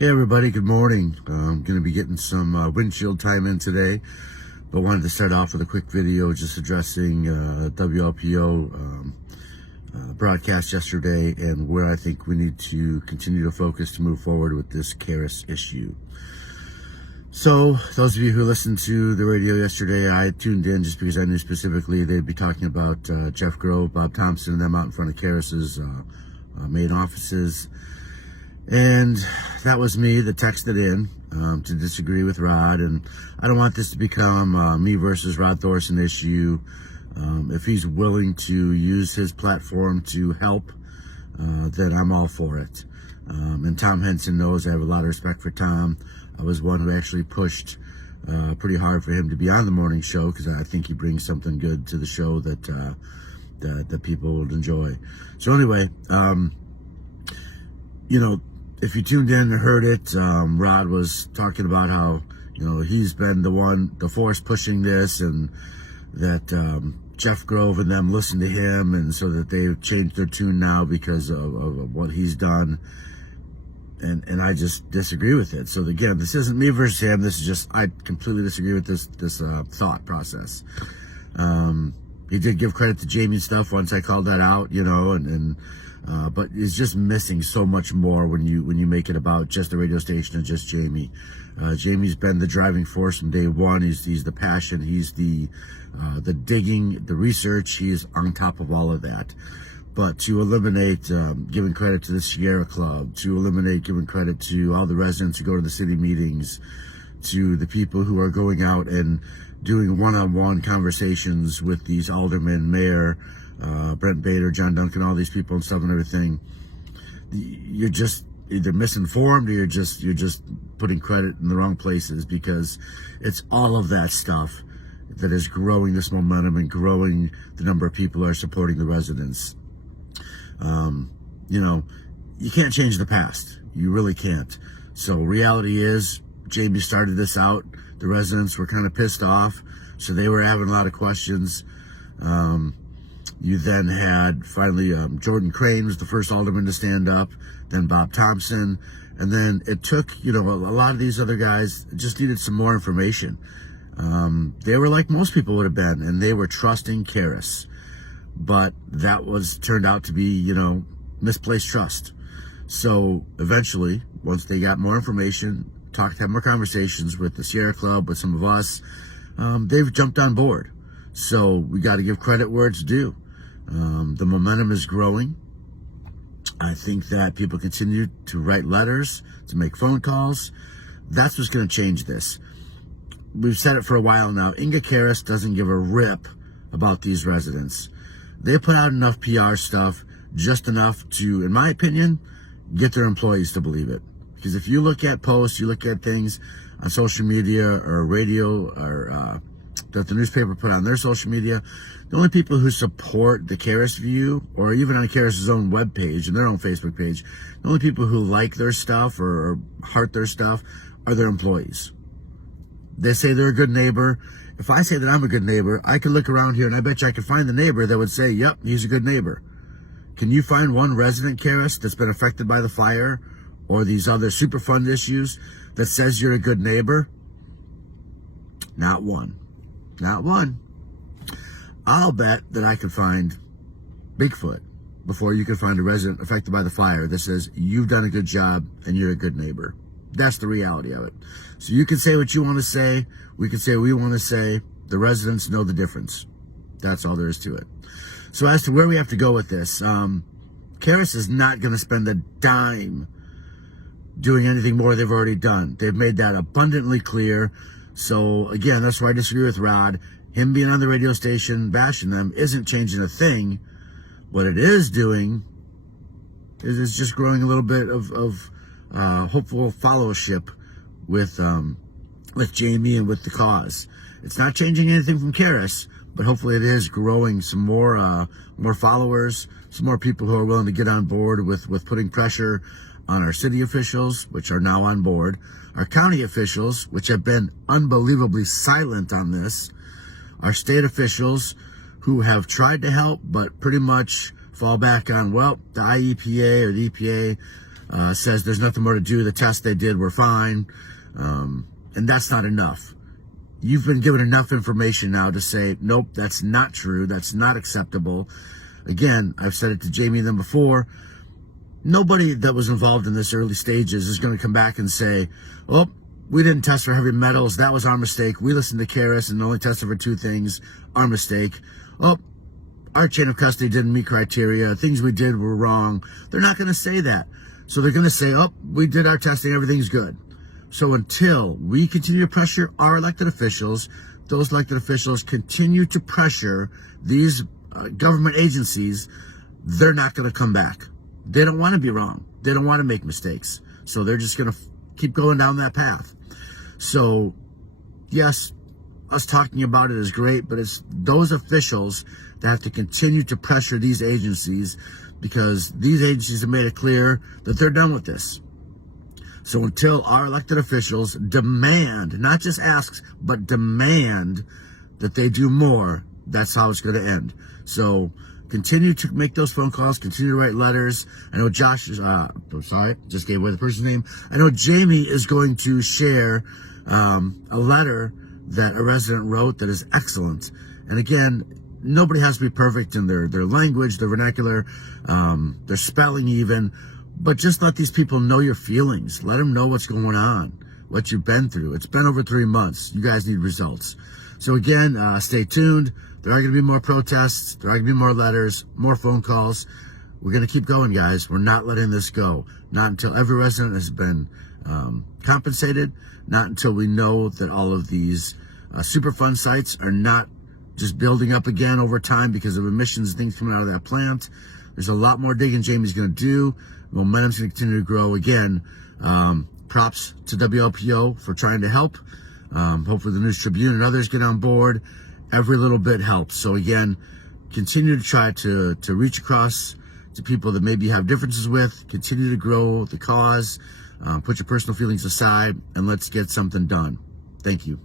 Hey everybody, good morning. I'm going to be getting some windshield time in today, but wanted to start off with a quick video just addressing WLPO broadcast yesterday and where I think we need to continue to focus to move forward with this Carus issue. So, those of you who listened to the radio yesterday, I tuned in just because I knew specifically they'd be talking about Jeff Grove, Bob Thompson, and them out in front of Carus's main offices. And that was me that texted in to disagree with Rod, and I don't want this to become me versus Rod Thorson issue. If he's willing to use his platform to help, then I'm all for it. And Tom Henson knows I have a lot of respect for Tom. I was one who actually pushed pretty hard for him to be on the morning show because I think he brings something good to the show that people would enjoy. So anyway, if you tuned in and heard it, Rod was talking about how, he's been the force pushing this, and that Jeff Grove and them listened to him, and so that they've changed their tune now because of what he's done. And I just disagree with it. So again, this isn't me versus him. This is just, I completely disagree with this thought process. He did give credit to Jamie's stuff once I called that out, but it's just missing so much more when you make it about just the radio station and just Jamie. Jamie's been the driving force from day one. He's the passion. He's the digging, the research. He's on top of all of that. But to eliminate giving credit to the Sierra Club, to eliminate giving credit to all the residents who go to the city meetings, to the people who are going out and doing one-on-one conversations with these aldermen, mayor, Brent Bader, John Duncan, all these people and stuff and everything, you're just either misinformed or you're just putting credit in the wrong places, because it's all of that stuff that is growing this momentum and growing the number of people who are supporting the residents. You can't change the past. You really can't. So reality is, Jamie started this out. The residents were kind of pissed off, so they were having a lot of questions. You then had finally Jordan Crane was the first alderman to stand up, then Bob Thompson, and then it took, a lot of these other guys just needed some more information. They were like most people would have been, and they were trusting Carus. But that turned out to be, misplaced trust. So eventually, once they got more information, had more conversations with the Sierra Club, with some of us, they've jumped on board. So we got to give credit where it's due. The momentum is growing. I think that people continue to write letters, to make phone calls. That's what's going to change this. We've said it for a while now. Inga Carus doesn't give a rip about these residents. They put out enough PR stuff, just enough to, in my opinion, get their employees to believe it. Because if you look at posts, you look at things on social media or radio or that the newspaper put on their social media, the only people who support the Carus view, or even on Carus's own webpage and their own Facebook page, the only people who like their stuff or heart their stuff are their employees. They say they're a good neighbor. If I say that I'm a good neighbor, I can look around here and I bet you I could find the neighbor that would say, yep, he's a good neighbor. Can you find one resident, Carus, that's been affected by the fire or these other Superfund issues that says you're a good neighbor? Not one. Not one. I'll bet that I could find Bigfoot before you can find a resident affected by the fire that says you've done a good job and you're a good neighbor. That's the reality of it. So you can say what you want to say. We can say what we want to say. The residents know the difference. That's all there is to it. So as to where we have to go with this, Carus is not going to spend a dime doing anything more they've already done. They've made that abundantly clear. So again, that's why I disagree with Rod. Him being on the radio station bashing them isn't changing a thing. What it is doing is it's just growing a little bit of hopeful followership with Jamie and with the cause. It's not changing anything from Carus, but hopefully it is growing some more followers, some more people who are willing to get on board with putting pressure on our city officials, which are now on board, our county officials, which have been unbelievably silent on this, our state officials who have tried to help but pretty much fall back on, well, the IEPA or the EPA says there's nothing more to do. The tests they did were fine. And that's not enough. You've been given enough information now to say, nope, that's not true. That's not acceptable. Again, I've said it to Jamie and them before. Nobody that was involved in this early stages is going to come back and say, oh, we didn't test for heavy metals. That was our mistake. We listened to Carus and only tested for 2 things. Our mistake. Oh, our chain of custody didn't meet criteria. Things we did were wrong. They're not going to say that. So they're going to say, oh, we did our testing. Everything's good. So until we continue to pressure our elected officials, those elected officials continue to pressure these government agencies, they're not going to come back. They don't want to be wrong. They don't want to make mistakes. So they're just going to keep going down that path. So, yes, us talking about it is great, but it's those officials that have to continue to pressure these agencies, because these agencies have made it clear that they're done with this. So until our elected officials demand, not just asks, but demand that they do more, that's how it's going to end. So continue to make those phone calls, continue to write letters. I know Josh is, sorry, just gave away the person's name. I know Jamie is going to share a letter that a resident wrote that is excellent. And again, nobody has to be perfect in their language, their vernacular, their spelling even. But just let these people know your feelings. Let them know what's going on, what you've been through. It's been over 3 months. You guys need results. So again, stay tuned. There are going to be more protests. There are going to be more letters, more phone calls. We're going to keep going, guys. We're not letting this go. Not until every resident has been compensated. Not until we know that all of these Superfund sites are not just building up again over time because of emissions and things coming out of that plant. There's a lot more digging Jamie's going to do. Momentum's going to continue to grow. Again, props to WLPO for trying to help. Hopefully the News Tribune and others get on board. Every little bit helps. So again, continue to try to reach across to people that maybe you have differences with. Continue to grow the cause. Put your personal feelings aside, and let's get something done. Thank you.